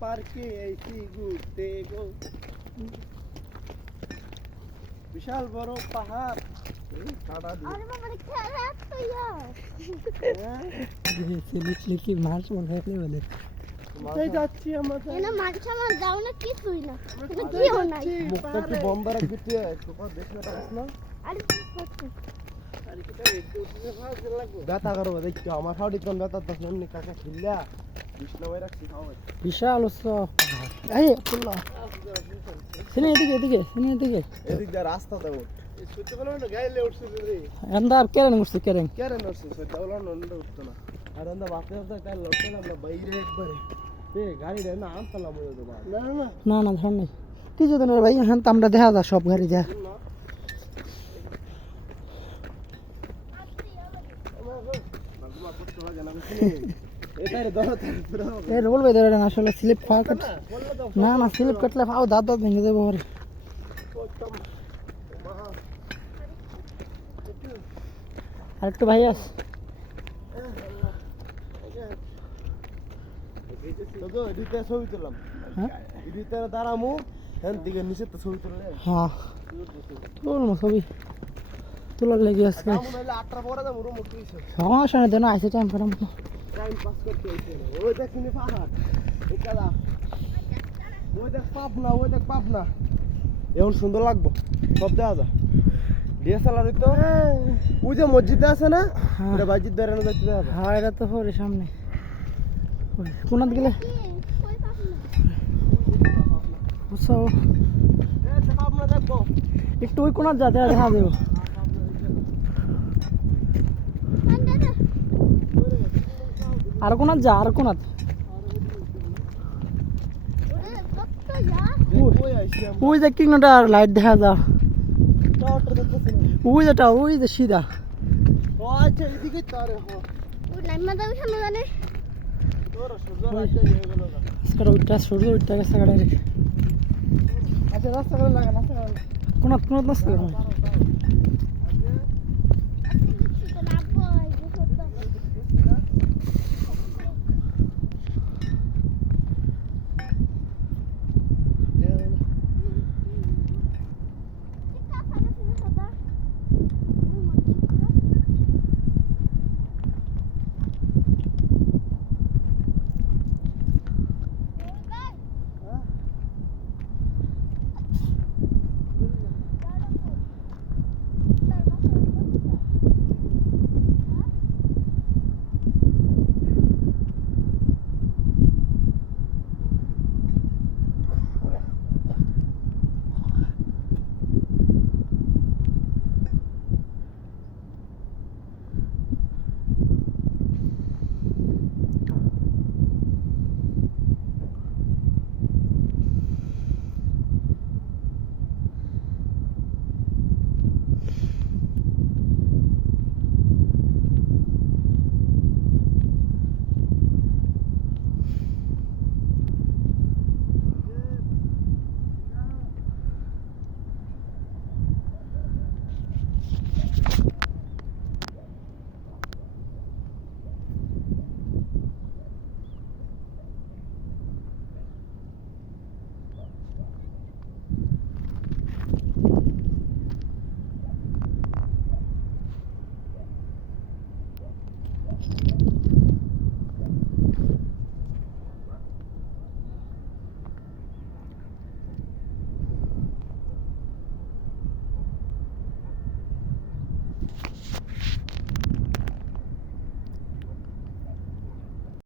পার্কে আইছি ঘুরতে গো বিশাল বড় পাহাড় এই কাটা দিয়ে আরে বাবা রে খেলা তো ইয়ার হ্যাঁ, লিখলি কি মাছ মনে হয় বলে কোথায় যাচ্ছি আমরা এনা মাছ আমার যাও না কিছুই না এটা কোথায় কিও নাই যাচ্ছি? মুখটা কি পাহাড়ে। বন্ধ রাখবি তুই তোকে দেখলে পারিস না আরে কত আরে কোথায় উঠতে পারতে লাগবো ব্যথা করব দেখি আমার হাওড়ি কোন ব্যথা তো এমনি কাকা খিল্লা বিশাল উৎস এই আব্দুল্লাহ। শুনে এদিকে এদিকে শুনে এদিকে। এদিক দিয়ে রাস্তা দেবো এই সত্যি বলব না না ভাই হ্যাঁ তো আমরা দেখা যা সব গাড়ি যা। রোল বেঁধে না আসলে স্লিপ খাওয়া কাট না না স্লিপ কাটলে পাও দাঁত দাঁত ভেঙে যাব আরে আর একটু ভাই আস। এদিকে ছবি তুললাম। হ্যাঁ। দাঁড়ামু হ্যাঁ দিকে নিচে তো ছবি তুললে। হ্যাঁ। ছবি। তোলার লেগে যাব উঠে সমস্যা নেই দেন আইসে টাইম টাইম পাস করতে ওই দেখ কিনে পাহাড় ওই দেখ পাপ না ওই দেখ পাপ না এখন সুন্দর লাগবো সব দেওয়া যায়। ডিএসএলআর তো ওই যে মসজিদে আছে না। এটা বাজির দ্বারা না দেখতে যায় হ্যাঁ এটা তো পরে সামনে। কোনাত গেলে? না না একটু ওই কোনাত যা দেখা দেখা দেবো। আর কোনাত যা আর কোনাত। কত ওই যে কিনোটা লাইট দেখা যা। ওই যেটা ওই যে সিধা। আচ্ছা আরে সূর্য গেছে গাড়ি আচ্ছা কোনাত কোনাত